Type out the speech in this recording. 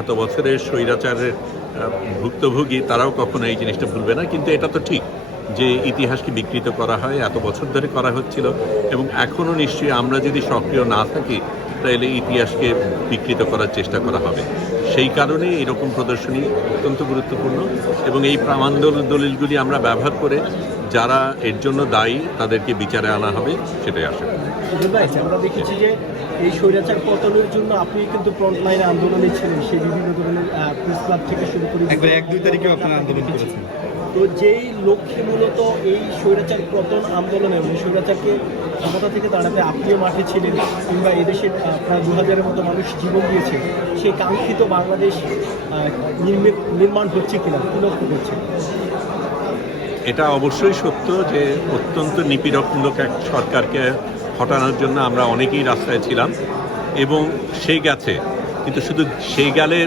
এত বছরের স্বৈরাচারের ভুক্তভোগী তারাও কখনো এই জিনিসটা ভুলবে না। কিন্তু এটা তো ঠিক যে ইতিহাসকে বিকৃত করা হয়, এত বছর ধরে করা হচ্ছিল এবং এখনও নিশ্চয়ই আমরা যদি সক্রিয় না থাকি তাহলে ইতিহাসকে বিকৃত করার চেষ্টা করা হবে। সেই কারণে এরকম প্রদর্শনী অত্যন্ত গুরুত্বপূর্ণ এবং এই প্রামাণ্য দলিলগুলি আমরা ব্যবহার করে যারা এর জন্য দায়ী তাদেরকে বিচারে আনা হবে, সেটাই আশা করি। আমরা দেখেছি যে এই স্বৈরাচার পতনের জন্য আপনি কিন্তু ফ্রন্টলাইনে আন্দোলনে ছিলেন, সেই বিভিন্ন ধরনের প্রেস ক্লাব থেকে শুরু করে একবার 1-2 তারিখেও আপনারা আন্দোলন করেছেন। তো যেই লক্ষ্যে মূলত এই স্বৈরাচার পতন আন্দোলনে স্বৈরাচারকে ক্ষমতা থেকে দাঁড়াতে আপনিও মাঠে ছিলেন, কিংবা এদেশের প্রায় 2000-এর মতো মানুষ জীবন দিয়েছে, সেই কাঙ্ক্ষিত বাংলাদেশ নির্মাণ হচ্ছে কিনা, কি লক্ষ্য করছে? এটা অবশ্যই সত্য যে অত্যন্ত নিপীড়নমূলক এক সরকারকে হটানোর জন্য আমরা অনেকেই রাস্তায় ছিলাম এবং সে গেছে, কিন্তু শুধু সেই গেলে